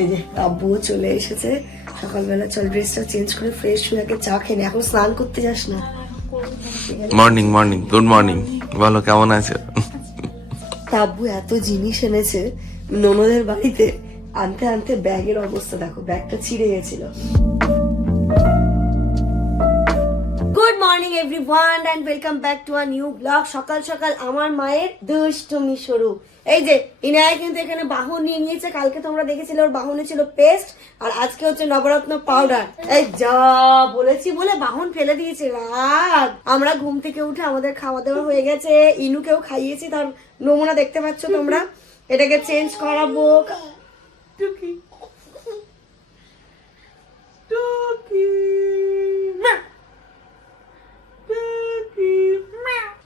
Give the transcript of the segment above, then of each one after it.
এই যে আব্বুও চলে এসেছে। সকালবেলা চল ড্রেসটা চেঞ্জ করে ফ্রেশ হয়ে আগে চা খেয়ে। এখন স্নান করতে যাস না। মর্নিং মর্নিং গুড মর্নিং বলো কেমন আছো? আব্বু এত জিনিস এনেছে ননদের বাড়িতে। আনতে আনতে ব্যাগের অবস্থা দেখো ব্যাগটা ছিঁড়ে গেছিল। Good morning everyone and welcome back to a new vlog সকাল সকাল আমার মায়ের দুষ্টমি শুরু। এই যে, ইনায়া কিন্তু এখানে বাহন নিয়ে নিয়েছে। কালকে তোমরা দেখেছিলে, ওর বাহনে ছিল পেস্ট, আর আজকে হচ্ছে নবরত্ন পাউডার এই যা বলেছি বলে বাহন ফেলে দিয়েছে, রাগ। আমরা ঘুম থেকে উঠে আমাদের খাওয়া দাওয়া হয়ে গেছে। ইনুকেও খাইয়েছি, তার নমুনা দেখতে পাচ্ছ তোমরা। এটাকে চেঞ্জ করাবো।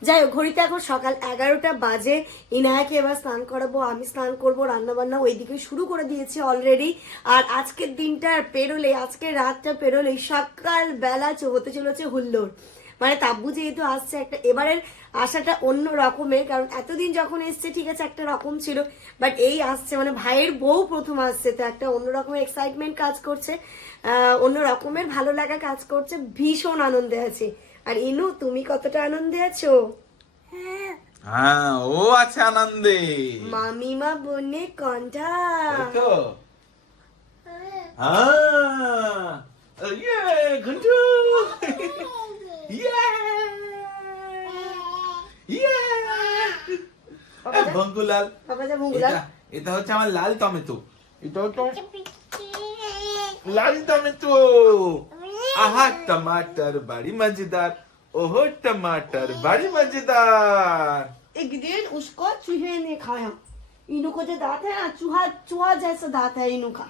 যাই হোক ঘড়িতে এখন সকাল এগারোটা বাজে। ইনায়াকে এবার স্নান করাবো, আমি স্নান করব রান্না বান্না ওইদিকে শুরু করে দিয়েছি অলরেডি আর আজকের দিনটা পেরোলে, আজকের রাতটা পেরোলে সকাল বেলা হতে চলেছে হুল্লোড়। মানে তাব্বু যেহেতু আসছে, একটা এবারের আশাটা অন্য রকমের, কারণ এতদিন যখন এসছে, ঠিক আছে, একটা রকম ছিল বাট এই আসছে মানে ভাইয়ের বউ প্রথম আসছে, তো একটা অন্য রকমের এক্সাইটমেন্ট কাজ করছে অন্য রকমের ভালো লাগা কাজ করছে, ভীষণ আনন্দে আছি। আর ইনু তুমি কতটা আনন্দে আছো? হ্যাঁ। ও আছে আনন্দে। মামিমা বনে কন্ঠা। এই তো। হ্যাঁ। ইয়ে ঘন্টু। ইয়ে। ইয়ে। ভঙ্গুলাল এটা হচ্ছে আমার লাল টমেটো। এটা হচ্ছে লাল টমেটো। আহা টমাটার বাড়ি মজেদার ওহো টমাটার বাড়ি মজেদার एक दिन उसको चूहे ने खाया इनू को जो दांत है ना चूहा चूहा जैसा दांत है इनू का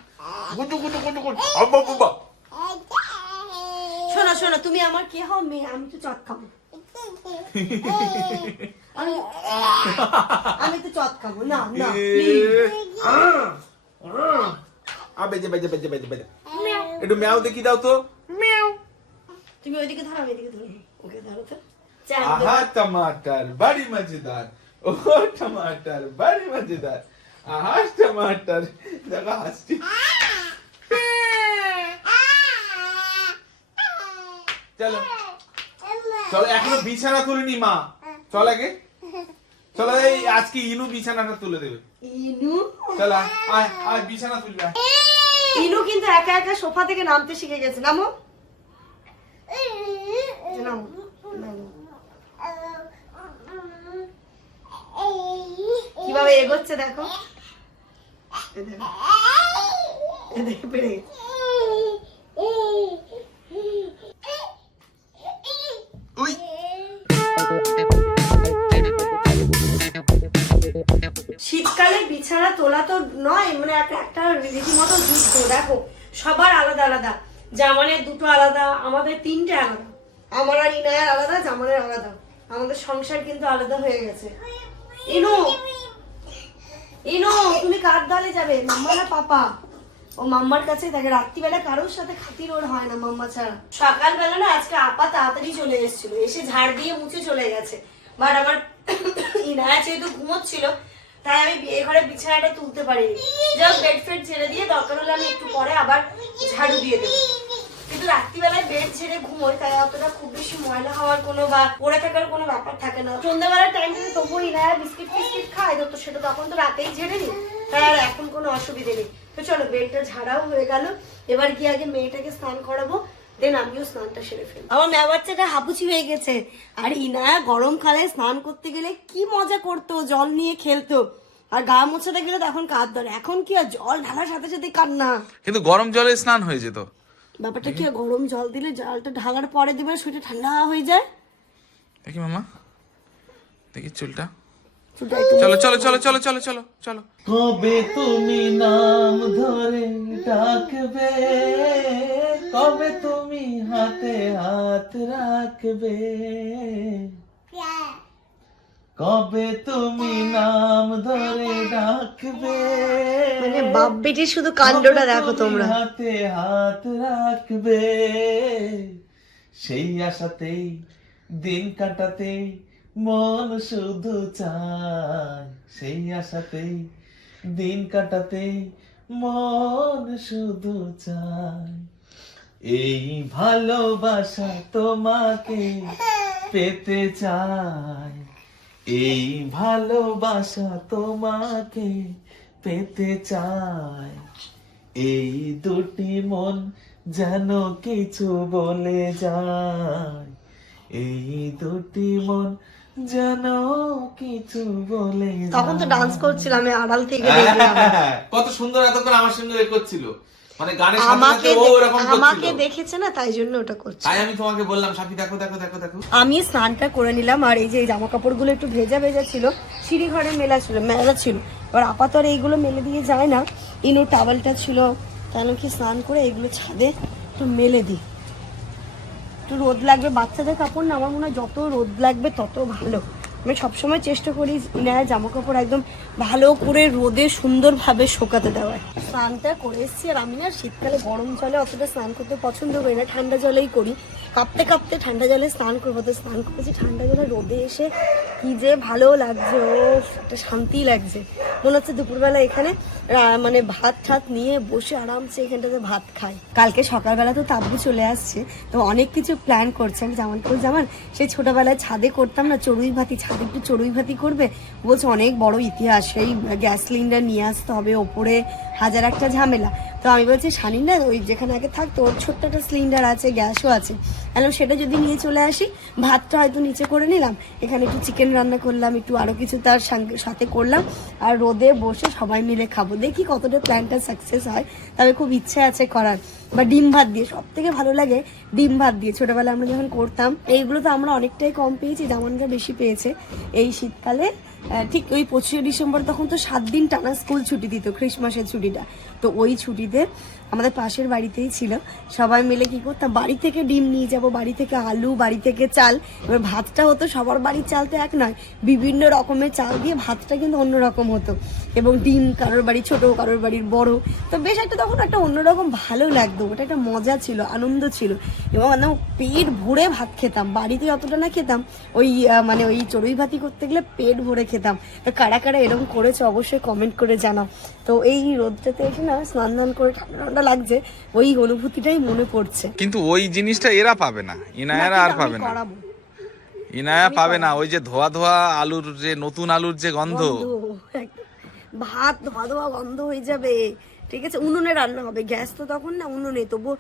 গুটু গুটু গুটু গুটু আব্বা বাবা শোনো শোনো তুমি আমার কে হও মেয়ে আমি তো চট খাবো আমি আমি তো চট খাবো না না please। আ বেজে বেজে বেজে বেজে বেজে একটু ম্যাও দেখি দাও তো তুমি ওইদিকে ধরো আমি এদিকে ধরো ওকে ধরো তো। আহা টমাটার বাড়ি মজেদার। ও টমাটার বাড়ি মজেদার। আহা টমাটার। দেখো হাসছি। চলো। চলো এখনও বিছানা তুলিনি মা। চল আগে। চলো এই আজকে ইনু বিছানাটা তুলে দেবে। ইনু? চলো আয়, আয় বিছানা তুলবে ইনু কিন্তু একা একা সোফা থেকে নামতে শিখে গেছে। নামো। কীভাবে এগোচ্ছে দেখো? পেরে শীতকালে বিছানা তোলা তো নয় মানে একটা একটা রীতিমতো যুদ্ধ দেখো। সবার আলাদা আলাদা। জামানের দুটো আলাদা আমাদের তিনটে আলাদা। আমার আর ইনায়ের আলাদা জামানের আলাদা। আমাদের সংসার কিন্তু আলাদা হয়ে গেছে। ইনু! ইনু, তুমি কার দলে যাবে? মাম্মা না পাপা? ও মাম্মার কাছে দেখে রাত্রিবেলা কারোর সাথে খাতির ওর হয় না মাম্মা ছাড়া। সকালবেলা না আজকে আপা তাড়াতাড়ি চলে এসেছিল। এসে ঝাড় দিয়ে মুছে চলে গেছে। বাট আমার ইনায়া যেহেতু ঘুমোচ্ছিল, তাই আমি বিয়ে ঘরে বিছানাটা তুলতে পারিনি। জাস্ট বেড ফেড ছেড়ে দিয়ে দরকার হলে আমি একটু পরে আবার ঝাড়ু দিয়ে দেবো। রাত্রিবেলায় বেড ছেড়ে ঘুমোই তাই অতটা খুব বেশি ময়লা হওয়ার কোনো বা পড়ে থাকার কোনো ব্যাপার থাকে না। সন্ধ্যাবেলার টাইমটাতে ইনায়া বিস্কিট ফিস্কিট খায় তো সেটা তখন তো রাতেই ঝেড়ে নি তাই আর এখন কোনো অসুবিধে নেই। তো চলো বেডটা ঝাড়াও হয়ে গেল এবার গিয়ে আগে মেয়েটাকে স্নান করাবো দেন আমিও স্নানটা সেরে ফেলব। আমার মেয়ে বাচ্চাটা হাপুচি হয়ে গেছে আর ইনায়া গরমকালে স্নান করতে গেলে কি মজা করতো জল নিয়ে খেলতো আর গা মোছাতে গেলে তখন কাঁদ ধরে এখন কি আর জল ঢালার সাথে সাথে কান্না? কিন্তু গরম জলে স্নান হয়ে যেত। ব্যাপারটা কি গরম জল দিলে জলটা ঢালার পরে দিবে সেটা ঠান্ডা হয়ে যায়? দেখি মামা। দেখি চুলটা। চুলটা একটু চলো চলো চলো চলো চলো চলো চলো। কবে তুমি নাম ধরে ডাকবে? কবে তুমি হাতে হাত রাখবে? কবে তুমি নাম ধরে ডাকবে? মানে বাপ বেটির শুধু কাণ্ডটা দেখো তোমরা। হাতে হাত রাখবে? সেই আশাতেই দিন কাটাতে মন শুধু চায়। সেই আশাতেই দিন কাটাতে মন শুধু চায়। এই ভালোবাসা তোমাকে পেতে চায়। এই ভালোবাসা তোমাকে পেতে চায় এই দুটি মন যেন কিছু বলে যায়। এই দুটি মন যেন কিছু বলে তখন তো ডান্স করছিলাম আমি আড়াল থেকে কত সুন্দর এতক্ষণ আমার সঙ্গে করছিল। মানে গানের সাথে ও এরকম আমাকে দেখেছে না তাই জন্য ওটা করছে। তাই আমি তোমাকে বললাম সাফি দেখো দেখো দেখো দেখো। আমি স্নানটা করে নিলাম আর এই যে জামা কাপড়গুলো একটু ভেজা ভেজা ছিল সিঁড়ি ঘরে মেলা ছিল মেলা ছিল। এবার আপাতত আর এইগুলো মেলে দিয়ে যায় না। ইনু টাওয়েলটা ছিল কেন কি স্নান করে এগুলো ছাদে একটু মেলে দিই। একটু রোদ লাগবে বাচ্চাদের কাপড় না আমার মনে হয় যত রোদ লাগবে তত ভালো। আমি সবসময় চেষ্টা করি নেয় জামা কাপড় একদম ভালো করে রোদে সুন্দরভাবে শোকাতে দেওয়ার। স্নানটা করে এসেছি আর আমি না শীতকালে গরম জলে অতটা স্নান করতে পছন্দ করি না, ঠান্ডা জলেই করি। কাঁপতে কাঁপতে ঠান্ডা জলে স্নান করব, তো স্নান করেছি ঠান্ডা জলে রোদে এসে কি যে ভালো লাগছে ও একটা শান্তি লাগছে। মনে হচ্ছে দুপুরবেলা এখানে মানে ভাত ঠাত নিয়ে বসে আরামসে এখানটাতে ভাত খাই কালকে সকালবেলা তো তাব্বু চলে আসছে, তো অনেক কিছু প্ল্যান করছে। আমি জামান করে জামান, সেই ছোটবেলায় ছাদে করতাম না, চড়ুই ভাতি, ছাদে একটু চড়ুই ভাতি করবে? বলছে, অনেক বড় ইতিহাস, সেই গ্যাস সিলিন্ডার নিয়ে আসতে হবে, ওপরে হাজার একটা ঝামেলা। তো আমি বলছি, শানিন না ওই যেখানে আগে থাকতো ওর ছোট্ট একটা সিলিন্ডার আছে, গ্যাসও আছে। তাহলে সেটা যদি নিয়ে চলে আসি, ভাতটা হয়তো নিচে করে নিলাম। এখানে একটু চিকেন রান্না করলাম, একটু আরও কিছু তার সাথে করলাম। আর রোদে বসে সবাই মিলে খাব। দেখি কতটা প্ল্যানটা সাকসেস হয় তবে খুব ইচ্ছে আছে করার। বা ডিম ভাত দিয়ে সব থেকে ভালো লাগে ডিম ভাত দিয়ে। ছোটোবেলায় আমরা যখন করতাম, এইগুলো তো আমরা অনেকটাই কম পেয়েছি জামানরা বেশি পেয়েছে এই শীতকালে। ঠিক ওই পঁচিশে ডিসেম্বর তখন তো সাত দিন টানা স্কুল ছুটি দিত খ্রিসমাসের ছুটিটা। তো ওই ছুটিতে আমাদের পাশের বাড়িতেই ছিল। সবাই মিলে কি করতাম, বাড়ি থেকে ডিম নিয়ে যাব, বাড়ি থেকে আলু, বাড়ি থেকে চাল। এবার ভাতটা হতো সবার বাড়ির চাল তো এক নয়, বিভিন্ন রকমের চাল দিয়ে ভাতটা কিন্তু অন্যরকম হতো। এবং ডিম কারোর বাড়ি ছোট, কারোর বাড়ির বড়। তো বেশ একটা তখন একটা অন্যরকম ভালো লাগতো, ওটা একটা মজা ছিল, আনন্দ ছিল। এবং একদম পেট ভরে ভাত খেতাম, বাড়িতে অতটা না খেতাম, ওই মানে ওই চড়ুই ভাতি করতে গেলে পেট ভরে খেতাম। তো কারা কারা এরকম করেছে অবশ্যই কমেন্ট করে জানাও। তো এই রোদটাতে এসে না স্নান দান করে ঠান্ডা ঠান্ডা লাগছে ওই অনুভূতিটাই মনে পড়ছে। কিন্তু ওই জিনিসটা এরা পাবে না ইনায়ারা আর পাবে না। ইনায়া পাবে না ওই যে ধোয়া ধোয়া আলুর যে নতুন আলুর যে গন্ধ। ভাত ধোয়া ধোয়া গন্ধ হয়ে যাবে। ঠিক আছে উনুনে রান্না হবে। গ্যাস তো তখন না উনুনে তবু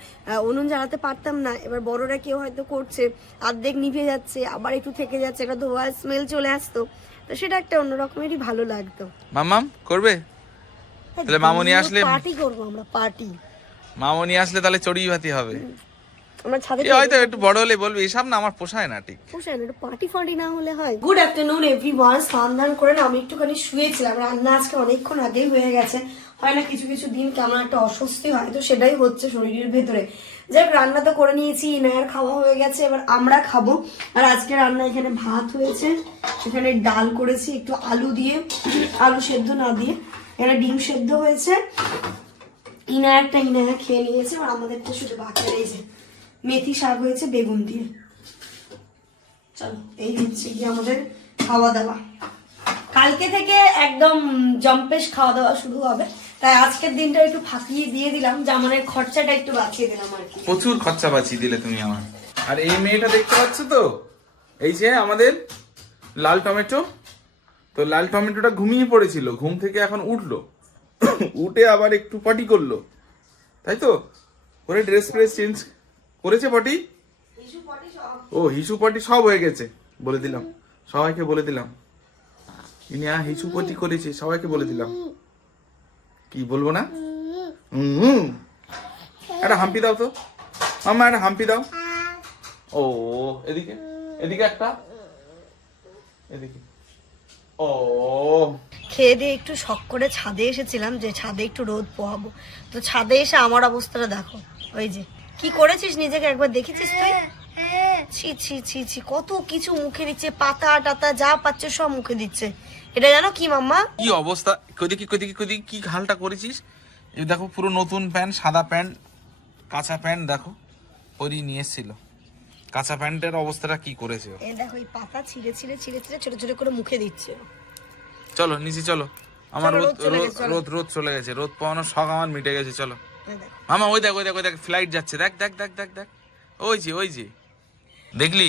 উনুন জ্বালাতে পারতাম না। এবার বড়রা কেউ হয়তো করছে অর্ধেক নিভে যাচ্ছে আবার একটু থেকে যাচ্ছে একটা ধোয়া স্মেল চলে আসতো। তো সেটা একটা অন্যরকমেরই ভালো লাগতো। মামাম করবে? তাহলে মামনি আসলে পার্টি করব আমরা পার্টি মামনি আসলে তাহলে চড়ুই ভাতি হবে। আমরা ছাদে হয়তো একটু বড় হলে বলবে এসব না আমার পোষায় না ঠিক। পোষায় না পার্টি ফার্টি না হলে হয়। গুড আফটারনুন এভরিওয়ান স্নান দান করে না আমি একটুখানি শুয়েছিলাম। রান্না আজকে অনেকক্ষণ আগেই হয়ে গেছে। হয় না কিছু কিছু দিন কেমন একটা অস্বস্তি হয় তো সেটাই হচ্ছে শরীরের ভেতরে। যাক রান্না তো করে নিয়েছি ইনায়ার খাওয়া হয়ে গেছে এবার আমরা খাব। আর আজকে রান্না এখানে ভাত হয়েছে এখানে ডাল করেছি একটু আলু দিয়ে আলু সেদ্ধ না দিয়ে। এখানে ডিম সেদ্ধ হয়েছে। ইনায়ারটা ইনায়া খেয়ে নিয়েছে, আর আমাদেরটা শুধু বাকি রয়েছে মেথি শাক হয়েছে, বেগুন দিয়ে। চলো, এই হচ্ছে গিয়ে আমাদের খাওয়া দাওয়া কালকে থেকে একদম জম্পেশ খাওয়া দাওয়া শুরু হবে। তাই আজকের দিনটা একটু ফাঁকিয়ে দিয়ে দিলাম জামানের খরচাটা একটু বাঁচিয়ে দিলাম আর কি। প্রচুর খরচা বাঁচিয়ে দিলে তুমি আমার। আর এই মেয়েটা দেখতে পাচ্ছ তো? এই যে আমাদের লাল টমেটো। তো লাল টমেটোটা ঘুমিয়ে পড়েছিল ঘুম থেকে এখন উঠল। উঠে আবার একটু পটি করল। তাই তো? ওরে ড্রেস ফ্রেস চেঞ্জ করেছে পটি? ও হিসু পটি সব হয়ে গেছে বলে দিলাম। সবাইকে বলে দিলাম। ইনিয়া হিসু পটি করেছে সবাইকে বলে দিলাম। কি বলব না? হুম একটা হাম্পি দাও তো। মামা একটা হাম্পি দাও। ও এদিকে এদিকে একটা। এদিকে। ও। খেয়ে দিয়ে একটু শখ করে ছাদে এসেছিলাম যে ছাদে একটু রোদ পোহাবো। তো ছাদে এসে আমার অবস্থাটা দেখো। ওই যে কি করেছিস নিজেকে একবার দেখেছিস তুই? ছি ছি ছি ছি কত কিছু মুখে দিচ্ছে পাতা টাতা যা পাচ্ছে সব মুখে দিচ্ছে। এটা জানো কি মাম্মা? কি অবস্থা? কদিকে কদিকে কদিকে কি হালটা করেছিস? এই দেখো পুরো নতুন প্যান্ট সাদা প্যান্ট কাঁচা প্যান্ট দেখো পরি নিয়ে এসেছিল। কাঁচা প্যান্টের অবস্থাটা কি করেছে? এই দেখো এই পাতা ছিঁড়ে ছিঁড়ে ছিঁড়ে ছিঁড়ে ছোট ছোট করে মুখে দিচ্ছে। চলো নিচে চলো। আমার রোদ রোদ রোদ চলে। গেছে। রোদ পাওয়ানোর শখ আমার মিটে গেছে চলো। মামা ওই দেখ ওই দেখ ওই দেখ ফ্লাইট যাচ্ছে। দেখ দেখ দেখ দেখ দেখ। ওই যে ওই যে। দেখলি?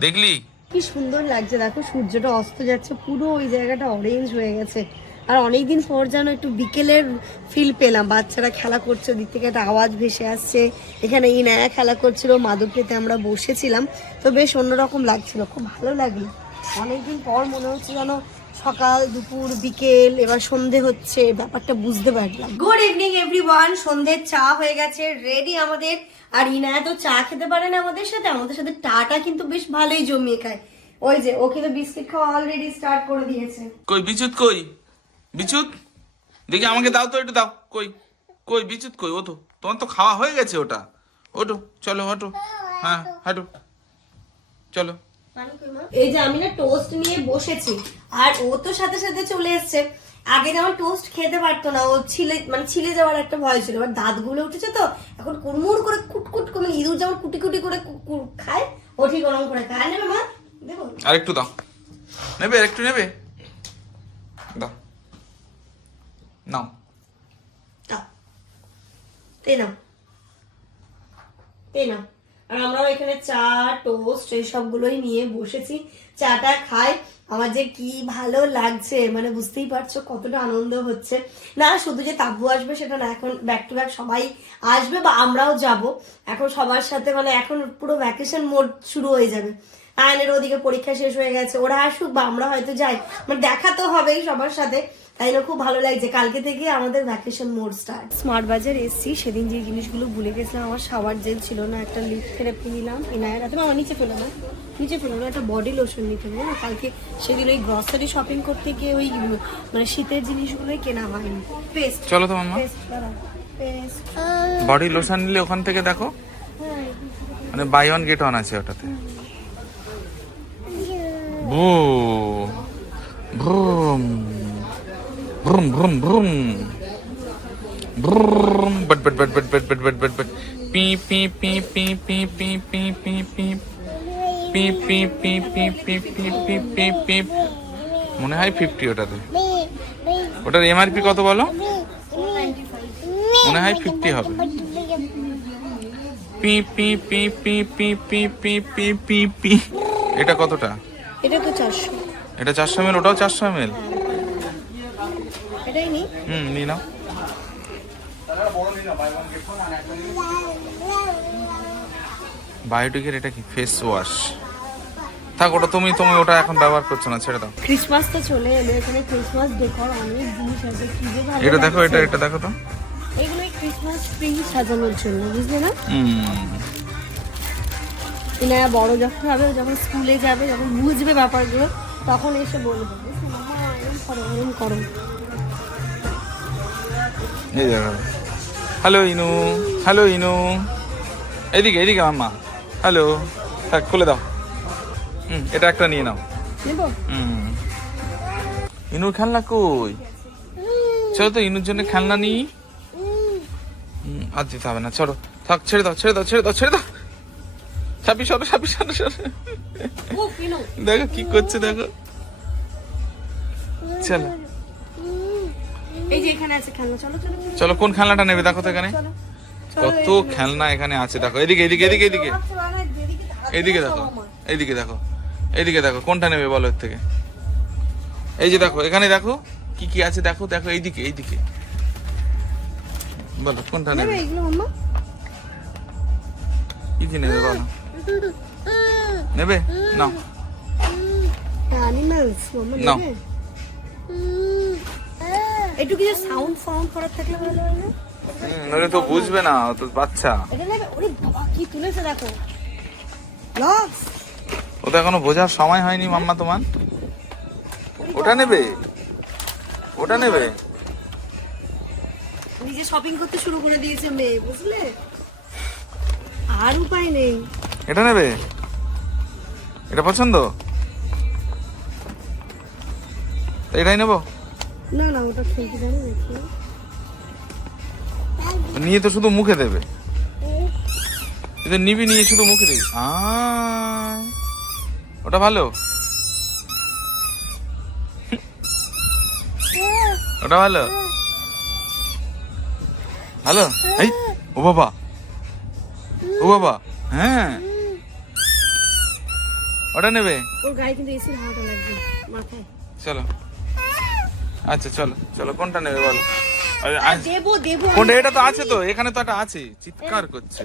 দেখলি? কি সুন্দর লাগছে দেখো সূর্যটা অস্ত যাচ্ছে পুরো ওই জায়গাটা অরেঞ্জ হয়ে গেছে। আর অনেকদিন পর যেন একটু বিকেলের ফিল পেলাম। বাচ্চারা খেলা করছে ওদিক থেকে একটা আওয়াজ ভেসে আসছে। এখানে ইনায়া খেলা করছিল মাদুরটিতে আমরা বসেছিলাম। তো বেশ অন্যরকম লাগছিল খুব ভালো লাগল। অনেকদিন পর মনে হচ্ছে যেন সকাল দুপুর বিকেল এবার সন্ধে হচ্ছে ব্যাপারটা বুঝতে পারলাম। গুড ইভিনিং এভরিওয়ান সন্ধ্যের চা হয়ে গেছে রেডি আমাদের। আর ইনায়া তো চা খেতে পারে না আমাদের সাথে আমাদের সাথে টাটা কিন্তু বেশ ভালোই জমিয়ে খায়। ওই যে ও কিন্তু বিস্কিট খাওয়া অলরেডি স্টার্ট করে দিয়েছে। কই বিচুত কই? বিচুত দেখি আমাকে দাও তো একটু দাও। কই? কই বিচুত কই? ওঠো। তোমার তো খাওয়া হয়ে গেছে ওটা। ওঠো চলো হাঁটো হ্যাঁ হাঁটো। চলো। এই যে আমি না টোস্ট নিয়ে বসেছি আর ও তো সাথে সাথে চলে এসছে। আগে যেমন টোস্ট খেতে পারতো না ও ছিলে মানে ছিলে যাওয়ার একটা ভয় ছিল। এবার দাঁতগুলো উঠেছে তো এখন কুড়মুড় করে কুটকুট করে মানে ইঁদুর যেমন কুটি কুটি করে খায় ও ঠিক ওরকম করে খায়। নেবে মা? দেবো? আর একটু দাও। নেবে আর একটু নেবে? দাও। নাও এই নাও এই আর আমরাও এখানে চা টোস্ট এই সবগুলোই নিয়ে বসেছি। চাটা খাই। আমার যে কি ভালো লাগছে মানে বুঝতেই পারছ কতটা আনন্দ হচ্ছে। না, শুধু যে তাব্বু আসবে সেটা না, এখন ব্যাক টু ব্যাক সবাই আসবে বা আমরাও যাব। এখন সবার সাথে মানে এখন পুরো ভ্যাকেশন মোড শুরু হয়ে যাবে। আয়নের ওদিকে পরীক্ষা শেষ হয়ে গেছে, ওরা আসুক বা আমরা হয়তো যাই। মানে দেখা তো হবেই সবার সাথে। তাই না খুব ভালো লাগছে। কালকে থেকে আমাদের ভ্যাকেশন মোড স্টার্ট স্মার্ট বাজার এসছি সেদিন যে জিনিসগুলো ভুলে গেছিলাম আমার শাওয়ার জেল ছিল না একটা লিপ থেরাপি নিলাম এনায়ের হাতে আমার নিচে ফেলো না নিচে ফেলো না একটা বডি লোশন নিতে হবে না কালকে সেদিন ওই গ্রসারি শপিং করতে গিয়ে ওই মানে শীতের জিনিসগুলোই কেনা হয়নি। পেস্ট চলো তো মাম্মা। পেস্ট পেস্ট বডি লোশন নিলে ওখান থেকে দেখো মানে বাই ওয়ান গেট ওয়ান আছে ওটাতে। বু ভ্রুম ভ্রুম ভ্রুম ভ্রুম ভ্রুম বট বট বট বট বট বট বট বট বট পি পি পি পি পি পি পি পি পি পি পি পি পি পি পি পি পি পি মনে হয় ফিফটি ওটাতে ওটার এমআরপি কত বলো মনে হয় ফিফটি হবে পি পি পি পি পি পি পি পি পি পি এটা কতটা এটা তো চারশো এটা চারশো এমএল ওটাও চারশো এমএল এটাই নি হুম নিয়ে নাও। বায়োটিকের এটা কি? ফেস ওয়াশ থাক ওটা তুমি তুমি ওটা এখন ব্যবহার করছ না ছেড়ে দাও। ক্রিসমাস তো চলে এলো এখানে ক্রিসমাস ডেকর অনেক জিনিস আছে কি যে ভালো এটা দেখো এটা এটা দেখো তো। এগুলো ক্রিসমাস ট্রি সাজানোর জন্য বুঝলে না? হুম। এনারা বড় যখন হবে যখন স্কুলে যাবে যখন বুঝবে ব্যাপারগুলো তখন এসে বলবে মামা এরম করো এরম করো। এই দেখো হ্যালো ইনু হ্যালো ইনু এদিকে এদিকে মাম্মা। হ্যালো থাক খুলে দাও। হুম এটা একটা নিয়ে নাও। হুম। ইনুর খেলনা কই? চলো তো ইনুর জন্য খেলনা নিই। হুম, আর দিতে হবে না চলো। থাক ছেড়ে দাও ছেড়ে দাও ছেড়ে দাও ছেড়ে দাও। সাপি সরো সাপি সরো সরো। দেখো কি করছে দেখো। চলো। এই যে এখানে আছে খেলনা চলো চলো চলো, চলো কোন খেলনাটা নেবে? দেখো তো এখানে। কত খেলনা এখানে আছে দেখো। এদিকে এদিকে এদিকে এদিকে। এদিকে দেখো এইদিকে দেখো। এইদিকে দেখো কোনটা নেবে বলো এর থেকে। এই যে দেখো এখানে দেখো কি কি আছে দেখো দেখো এইদিকে এইদিকে। বলো কোনটা নেবে কি কি নেবে বলো? নেবে? নাও। নাও। একটু কিছু সাউন্ড ফাউন্ড করার থাকলে ভালো হয় না? তো বুঝবে না তো বাচ্চা। এটা নেবে ওরে বাবা কি তুলেছে দেখো। লস ও তো এখনও বোঝার সময় হয়নি মাম্মা তোমার। ওটা নেবে? ওটা নেবে? নিজে শপিং করতে শুরু করে দিয়েছে মেয়ে বুঝলে? আর উপায় নেই। এটা নেবে? এটা পছন্দ? তো এটাই নেব? না না ওটা খেলতে জানো দেখি। নিয়ে তো শুধু মুখে দেবে। এটা নিবি নিয়ে শুধু মুখে দিবি। ওটা ভালো। ওটা ভালো। ভালো? এই ও বাবা। ও বাবা হ্যাঁ। ওটা নেবে। ওর গায়ে কিন্তু এসির হাওয়াটা লাগবে মাথায়। চলো। আচ্ছা চলো চলো কোনটা নেবে বলো? দেবো দেবো। কোনটা? এটা তো আছে তো এখানে তো একটা আছে চিৎকার করছে।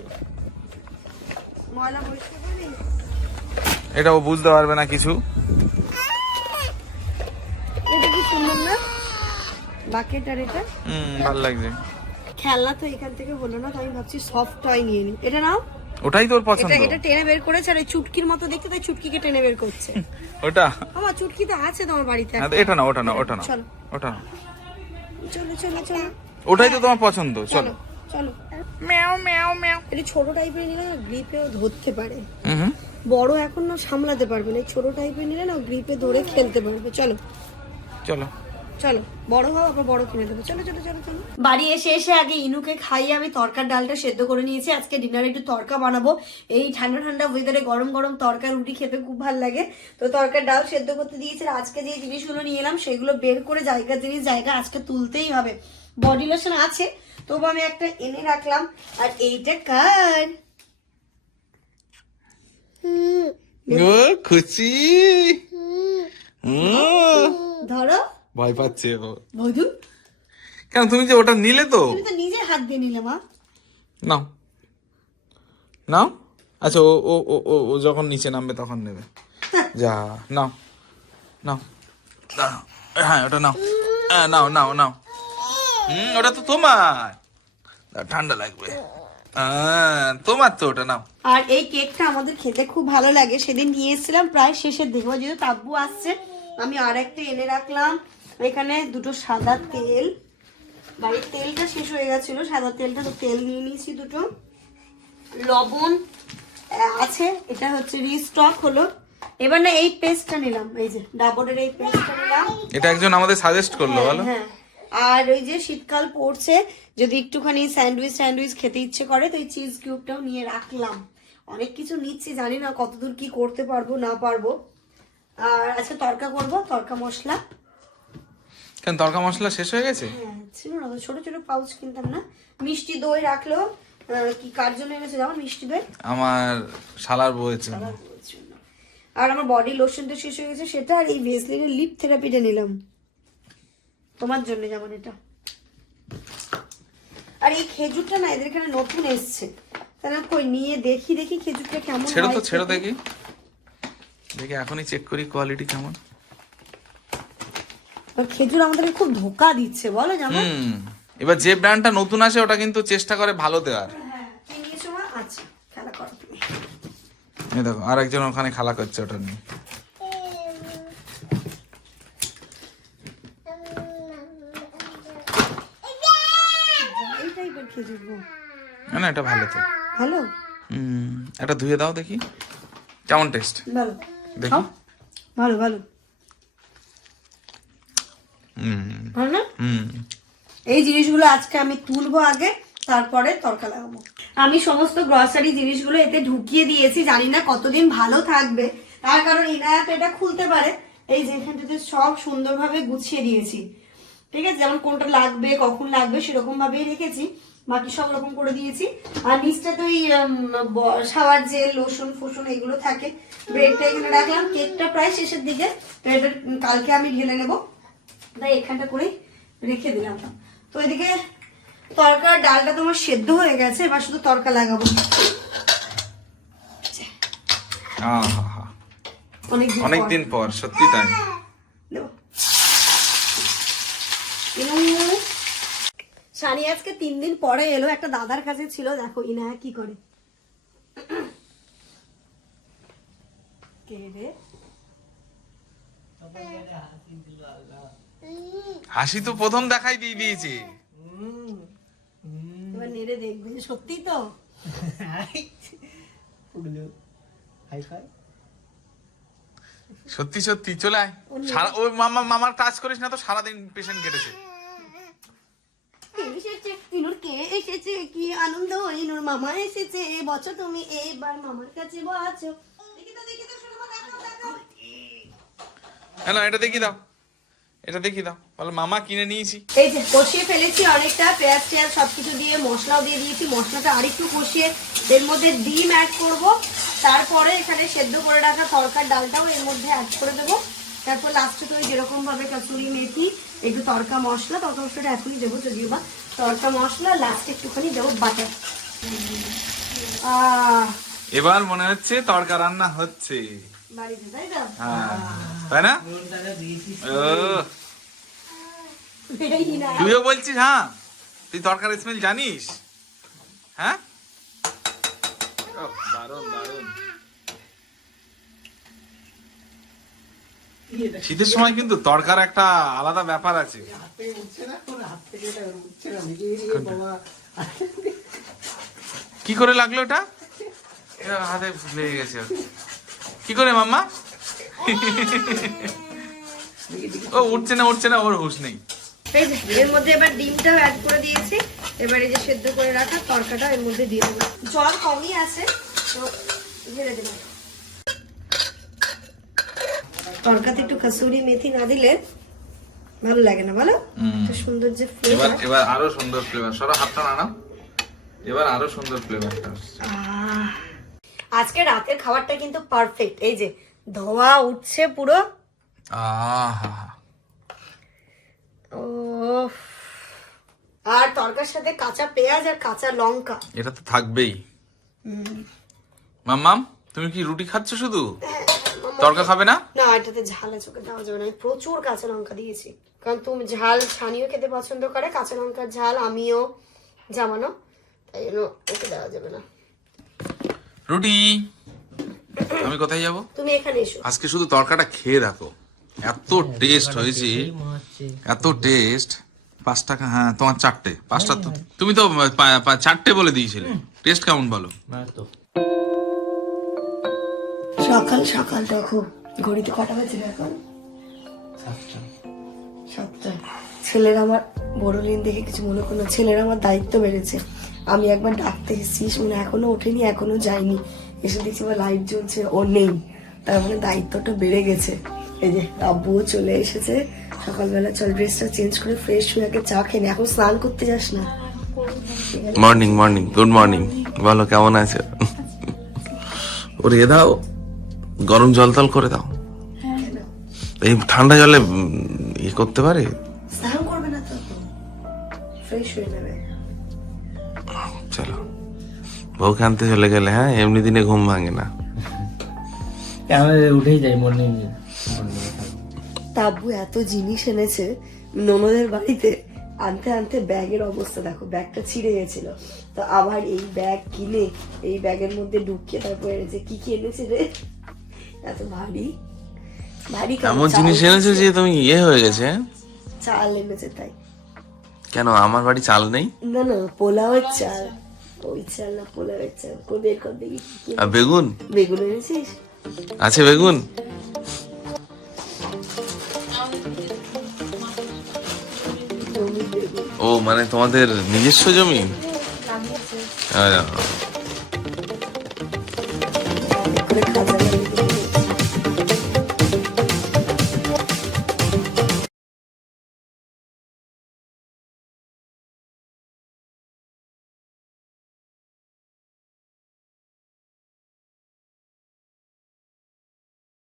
এটা ও বুঝতে পারবে না কিছু। এটা কি সুন্দর না? বাকেট আর এটা? হুম ভালো লাগছে। খেলনা তো এখান থেকে হলো না তো আমি ভাবছি সফট টয় নিয়ে নিই। এটা নাও। ওটাই তোর পছন্দ? এটা টেনে বের করেছে আর এই চুটকির মতো দেখতে তাই চুটকিকে টেনে বের করছে। ওটা? আমার চুটকি তো আছে তোমার বাড়িতে হ্যাঁ, এটা না ওটা না ওটা না চলো। ওটা না চলো চলো চলো। ওটাই তো তোমার পছন্দ চলো চলো। ম্যাও ম্যাও ম্যাও। এটা ছোট টাইপের নিলে না গ্রিপেও ধরতে পারে। হুম বড় এখন না সামলাতে পারবে না। এই ছোট টাইপের নিলে না গ্রিপে ধরে খেলতে পারবে। চলো। চলো। চলো বড় হও আবার বড় কিনে দেবো। চলো চলো চলো চলো। বাড়ি এসে এসে আগে ইনুকে খাইয়ে আমি তরকার ডালটা সেদ্ধ করে নিয়েছি। আজকে ডিনারে একটু তরকা বানাবো। এই ঠান্ডা ঠান্ডা ওয়েদারে গরম গরম তরকা রুটি খেতে খুব ভালো লাগে। তো তরকার ডাল সেদ্ধ করতে দিয়েছি আজকে যে জিনিসগুলো নিয়ে এলাম সেগুলো বের করে জায়গা জিনিস জায়গা আজকে তুলতেই হবে। বডি লোশন আছে তবু আমি একটা এনে রাখলাম। আর এইটা কার? খুশি। হুম। ধরো। ভয় পাচ্ছে ও। মধু? কেন তুমি যে ওটা নিলে তো? তুমি তো নিজে হাত দিয়ে নিলে মা। নাও। নাও? আচ্ছা ও ও ও ও যখন নিচে নামবে তখন নেবে। যা নাও। নাও। হ্যাঁ ওটা নাও। হ্যাঁ নাও নাও নাও। হুম ওটা তো তোমার। ঠান্ডা লাগবে। তোমার তো ওটা নাও। আর এই কেকটা আমাদের খেতে খুব ভালো লাগে। সেদিন নিয়ে এসেছিলাম প্রায় শেষের দিকে। যেহেতু তাব্বু আসছে আমি আর একটা এনে রাখলাম। এখানে দুটো সাদা তেল। বাড়ির তেলটা শেষ হয়ে গেছিল সাদা তেলটা তো তেল নিয়ে নিয়েছি দুটো। লবণ আছে এটা হচ্ছে রিস্টক হলো। এবার না এই পেস্টটা নিলাম এই যে ডাবরের এই পেস্টটা নিলাম। এটা একজন আমাদের সাজেস্ট করল বলো। হ্যাঁ। আর ওই যে শীতকাল পড়ছে যদি একটুখানি স্যান্ডউইচ স্যান্ডউইচ খেতে ইচ্ছে করে তো এই চিজ কিউবটাও নিয়ে রাখলাম। অনেক কিছু নিচ্ছি জানি না কতদূর কি করতে পারব না পারব। আর আজকে তরকা করব তরকা মশলা। কেন তরকা মশলা শেষ হয়ে গেছে? হ্যাঁ ছিল না ছোট ছোট পাউচ কিনতাম না। মিষ্টি দই রাখল কি কার জন্য এনেছে যেমন মিষ্টি দই? আমার শালার বউয়ের জন্য। আর আমার বডি লোশনটা শেষ হয়ে গেছে সেটা আর এই ভেসলিনের লিপ থেরাপিটা নিলাম। তোমার জন্য যেমন এটা। আর এই খেজুরটা না এদের এখানে নতুন এসছে। তাহলে কই নিয়ে দেখি দেখি খেজুরটা কেমন ছেড়ো তো ছেড়ো। দেখি। দেখি এখনই চেক করি কোয়ালিটি কেমন। খেজুর আমাদেরকে খুব ধোকা দিচ্ছে বলো হুম এবার যে ব্র্যান্ডটা নতুন আসে ওটা কিন্তু চেষ্টা করে ভালো দেওয়ার। হ্যাঁ এই দেখো আর একজন ওখানে খেলা করছে ওটা নিয়ে। না না এটা ভালো তো। ভালো? হুম এটা ধুয়ে দাও দেখি। কেমন টেস্ট ভালো। দেখি। ভালো ভালো। না? এই জিনিসগুলো আজকে আমি তুলবো আগে তারপরে তরকা লাগাবো। আমি সমস্ত গ্রসারি জিনিসগুলো এতে ঢুকিয়ে দিয়েছি জানি না কতদিন ভালো থাকবে। তার কারণ ইনায়াত এটা খুলতে পারে। এই যে এখানটাতে সব সুন্দরভাবে গুছিয়ে দিয়েছি। ঠিক আছে? যেমন কোনটা লাগবে কখন লাগবে সেরকম ভাবেই রেখেছি। বাকি সব রকম করে দিয়েছি। আর নিচটা তো ওই সাওয়ার জেল লোশন ফোশন এগুলো থাকে। ব্রেডটা এখানে রাখলাম। কেকটা প্রায় শেষের দিকে। তো এটা কালকে আমি ঢেলে নেব। তাই এখানটা করে রেখে দিলাম। তো এদিকে তরকার ডালটা তোমার সেদ্ধ হয়ে গেছে এবার শুধু তরকা লাগাবো। আহা অনেকদিন পর। সত্যি তাই। সানি আজকে তিন দিন পরে এলো একটা দাদার কাছে ছিল দেখো ইনায়া কি করে। কে রে? হাসি তো প্রথম দেখাই দিয়ে দিয়েছে। এবার নেড়ে দেখবে সত্যি তো। সত্যি সত্যি চলে আয়। সারা ওই মামা মামার কাজ করিস না তো সারাদিন পেশেন্ট কেটেছে। কে এসেছে ইনুর কে এসেছে কি আনন্দ ইনুর মামা এসেছে বছর তুমি এইবার মামার কাছে বসো। দেখি তো দেখি তো শোনো, দেখাও, দেখাও। হ্যাঁ এটা দেখি দাও। এটা দেখি দাও। বলো মামা কিনে নিয়েছি। এই যে কষিয়ে ফেলেছি অনেকটা পেঁয়াজ টেয়াজ সবকিছু দিয়ে মশলাও দিয়ে দিয়েছি। মশলাটা আরেকটু কষিয়ে এর মধ্যে ডিম অ্যাড করব। তারপরে এখানে সেদ্ধ করে রাখা তরকার ডালটাও এর মধ্যে অ্যাড করে দেবো। তারপর লাস্টে তো যেরকম ভাবে কসুরি মেথি একটু তরকা মশলা তরকা মশলাটা এখনই দেবো যদিও বা। তরকা মশলা লাস্টে একটুখানি দেবো বাটার আহ এবার মনে হচ্ছে তড়কা রান্না হচ্ছে। তাই হ্যাঁ। তাই না? ও। তুইও বলছিস হ্যাঁ? তুই তরকার স্মেল জানিস? হ্যাঁ? শীতের সময় কিন্তু তরকার একটা আলাদা ব্যাপার আছে। কি করে লাগল ওটা? এ, হাতে লেগে গেছে। কি করে মাম্মা? ও উঠছে না উঠছে না ওর হুশ নেই। এই যে, এর মধ্যে এবার ডিমটাও অ্যাড করে দিয়েছি। এবার এই যে সেদ্ধ করে রাখা তরকাটা এর মধ্যে দিয়ে দেবো। জল কমই আছে তো ঢেলে দেবো। তরকাতে একটু কাসুরি মেথি না দিলে ভালো লাগে না বলো? হুম। তো সুন্দর যে এবার ফ্লেভার এবার আরও সুন্দর ফ্লেভার সরো হাতটা নাড়াও। এবার আরও সুন্দর ফ্লেভারটা আসছে। আজকে রাতের খাবারটা কিন্তু পারফেক্ট এই যে ধোয়া উঠছে পুরো। আহা। ও আর তরকার সাথে কাঁচা পেঁয়াজ আর কাঁচা লঙ্কা। এটা তো থাকবেই। মাম্মাম তুমি কি রুটি খাচ্ছ শুধু? তরকা খাবে না? না এটাতে ঝাল চোখে দেওয়া যাবে না। আমি প্রচুর কাঁচা লঙ্কা দিয়েছি। কারণ তুমি ঝাল ছানিও খেতে পছন্দ করে কাঁচা লঙ্কার ঝাল আমিও জামানো তাই জন্য ওকে দেওয়া যাবে না। রুটি। আমি কোথায় যাব? তুমি এখানে এসো। আজকে শুধু তরকাটা খেয়ে দেখো। এত টেস্ট হয়েছে। এত টেস্ট পাঁচ টাকা হ্যাঁ তোমার চারটে। পাঁচটা তো তুমি তো চারটে বলে দিয়েছিলে। টেস্ট কেমন বলো? সকাল সকাল দেখো। ঘড়িতে কটা বাজে এখন সাতটা। ছেলের আমার বড়লিন দেখে কিছু মনে করল ছেলের আমার দায়িত্ব বেড়েছে। আমি একবার ডাকতে এসেছি মানে এখনও ওঠেনি এখনও যায়নি। এসে দেখছি বা লাইট জ্বলছে ও নেই। তার মানে দায়িত্বটা বেড়ে গেছে। এই যে আব্বুও চলে এসেছে। সকালবেলা চল ড্রেসটা চেঞ্জ করে ফ্রেশ হয়ে আগে চা খেয়ে নে। এখন স্নান করতে যাস না। মর্নিং মর্নিং গুড মর্নিং বলো কেমন আছো? ওরে দাও। গরম জল টল করে দাও। এই ঠান্ডা জলে ইয়ে করতে পারে? আনতে চলে গেলে হ্যাঁ? এমনি দিনে ঘুম ভাঙে না। আমাদের উঠেই যাই মর্নিং তাব্বু এত জিনিস এনেছে ননদের বাড়িতে আনতে আনতে ব্যাগের অবস্থা দেখো ব্যাগটা ছিঁড়ে গেছিল। তো আবার এই ব্যাগ কিনে এই ব্যাগের মধ্যে ঢুকিয়ে তারপর এনেছে কি কি এনেছে রে? এত ভারী। ভারী কেন? এমন চাল জিনিস এনেছে যে তুমি ইয়ে হয়ে গেছে হ্যাঁ? চাল এনেছে তাই। কেন আমার বাড়ি চাল নেই? না না পোলাওয়ের চাল। না বের কর দেখি আর বেগুন? বেগুন এনেছিস? আছে বেগুন? ও মানে তোমাদের নিজস্ব জমি? আহ,